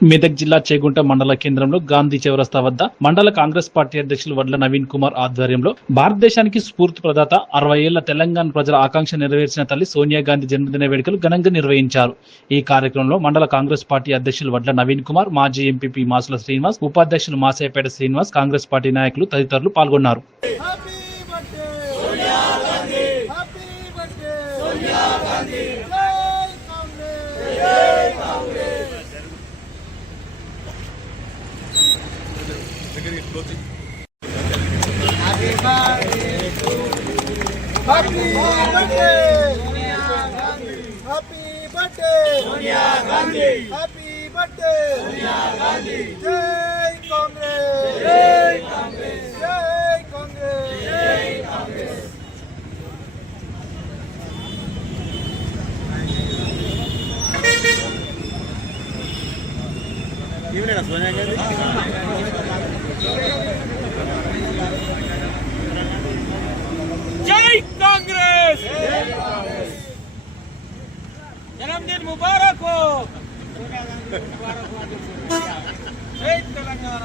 మెదక్ జిల్లా చేగుంట మండల కేంద్రంలో గాంధీ చౌరస్తా వద్ద మండల కాంగ్రెస్ పార్టీ అధ్యక్షులు వడ్ల నవీన్ కుమార్ ఆధ్వర్యంలో భారతదేశానికి స్ఫూర్తి ప్రదాత అరవై ఏళ్ళ తెలంగాణ ప్రజల ఆకాంక్ష నెరవేర్చిన తల్లి సోనియా గాంధీ జన్మదిన వేడుకలు ఘనంగా నిర్వహించారు. ఈ కార్యక్రమంలో మండల కాంగ్రెస్ పార్టీ అధ్యక్షులు వడ్ల నవీన్ కుమార్ మాజీ ఎంపీపీ మాసుల శ్రీనివాస్ ఉపాధ్యక్షులు మాసేపేట శ్రీనివాస్ కాంగ్రెస్ పార్టీ నాయకులు తదితరులు పాల్గొన్నారు happy birthday Sonia Gandhi happy birthday Sonia Gandhi జై కాంగ్రెస్ జై Congress happy birthday happy birthday Sonia Gandhi happy birthday Sonia Gandhi happy birthday Sonia Gandhi జై కాంగ్రెస్ జై కాంగ్రెస్ జై కాంగ్రెస్ జై కాంగ్రెస్ జై కాంగ్రెస్! జన్మదిన్ ముబారక్! జై తెలంగాణ!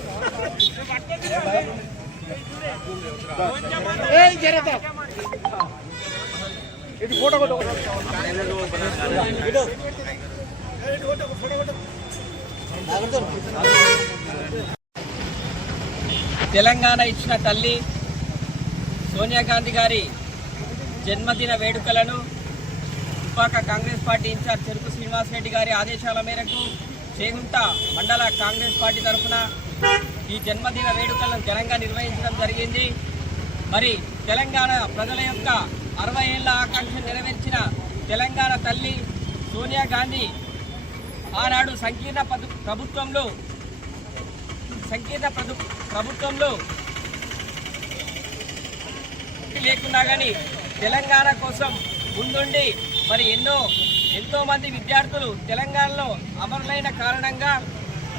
తెలంగాణ ఇచ్చిన తల్లి సోనియా గాంధీ గారి జన్మదిన వేడుకలను విపాక కాంగ్రెస్ పార్టీ ఇన్ఛార్జ్ చెరుకు శ్రీనివాసరెడ్డి గారి ఆదేశాల మేరకు చేగుంట మండల కాంగ్రెస్ పార్టీ తరఫున ఈ జన్మదిన వేడుకలను ఘనంగా నిర్వహించడం జరిగింది. మరి తెలంగాణ ప్రజల యొక్క అరవై ఏళ్ళ ఆకాంక్ష నెరవేర్చిన తెలంగాణ తల్లి సోనియా గాంధీ ఆనాడు సంకీర్ణ పదు- ప్రభుత్వంలో సంకీర్ణ ప్రభు ప్రభుత్వంలో లేకున్నా కానీ తెలంగాణ కోసం ముందుండి మరి ఎన్నో ఎంతో మంది విద్యార్థులు తెలంగాణలో అమరులైన కారణంగా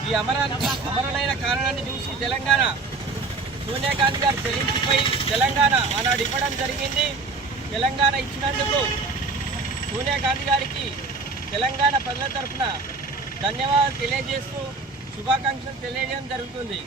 ఈ అమర అమరులైన కారణాన్ని చూసి తెలంగాణ సోనియా గాంధీ గారు చెల్లించిపోయి తెలంగాణ ఆనాడు ఇవ్వడం జరిగింది. తెలంగాణ ఇచ్చినందుకు సోనియా గాంధీ గారికి తెలంగాణ ప్రజల తరఫున ధన్యవాదాలు తెలియజేస్తూ శుభాకాంక్షలు తెలియజేయడం జరుగుతుంది.